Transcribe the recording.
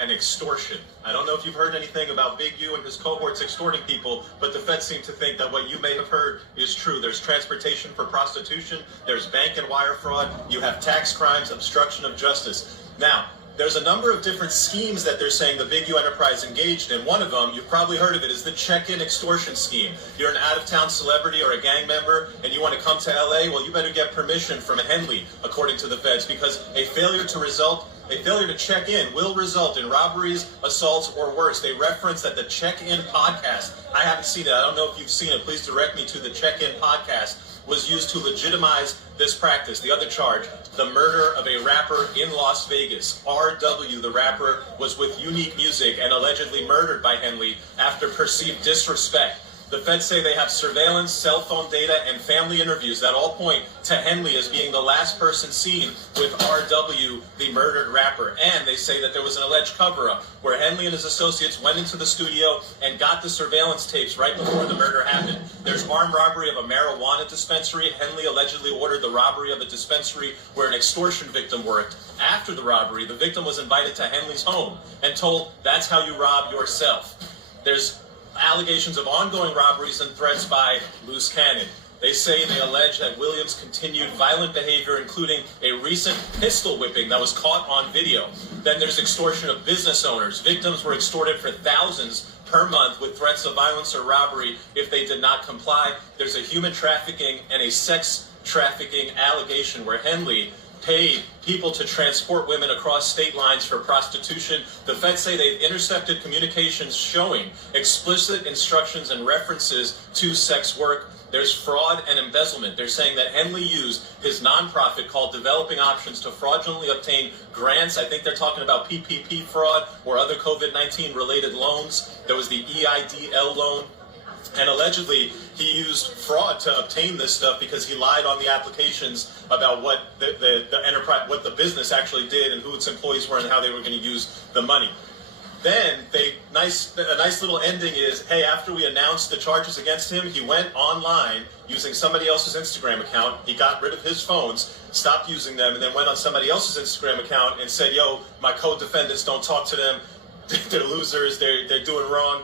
and extortion. I don't know if you've heard anything about Big U and his cohorts extorting people, but the feds seem to think that what you may have heard is true. There's transportation for prostitution, there's bank and wire fraud, you have tax crimes, obstruction of justice. Now, there's a number of different schemes that they're saying the Big U enterprise engaged in. One of them, you've probably heard of it, is the check-in extortion scheme. You're an out-of-town celebrity or a gang member and you want to come to LA, well, you better get permission from Henley, according to the feds, because a failure to check in will result in robberies, assaults, or worse. They reference that the Check In podcast, I haven't seen it, I don't know if you've seen it, please direct me to the Check In podcast, was used to legitimize this practice. The other charge, the murder of a rapper in Las Vegas. R.W., the rapper, was with Unique Music and allegedly murdered by Henley after perceived disrespect. The feds say they have surveillance, cell phone data, and family interviews that all point to Henley as being the last person seen with R.W., the murdered rapper. And they say that there was an alleged cover-up where Henley and his associates went into the studio and got the surveillance tapes right before the murder happened. There's armed robbery of a marijuana dispensary. Henley allegedly ordered the robbery of a dispensary where an extortion victim worked. After the robbery, the victim was invited to Henley's home and told, "That's how you rob yourself." There's allegations of ongoing robberies and threats by loose cannon. They allege that Williams continued violent behavior, including a recent pistol whipping that was caught on video. Then there's extortion of business owners. Victims were extorted for thousands per month with threats of violence or robbery if they did not comply. There's a human trafficking and a sex trafficking allegation where Henley paid people to transport women across state lines for prostitution. The feds say they've intercepted communications showing explicit instructions and references to sex work. There's fraud and embezzlement. They're saying that Henley used his nonprofit called Developing Options to fraudulently obtain grants. I think they're talking about PPP fraud or other COVID-19 related loans. There was the EIDL loan. And allegedly, he used fraud to obtain this stuff because he lied on the applications about what the enterprise, what the business actually did and who its employees were and how they were going to use the money. Then a nice little ending is, hey, after we announced the charges against him, he went online using somebody else's Instagram account. He got rid of his phones, stopped using them, and then went on somebody else's Instagram account and said, yo, my co-defendants, don't talk to them. They're losers. They're doing wrong.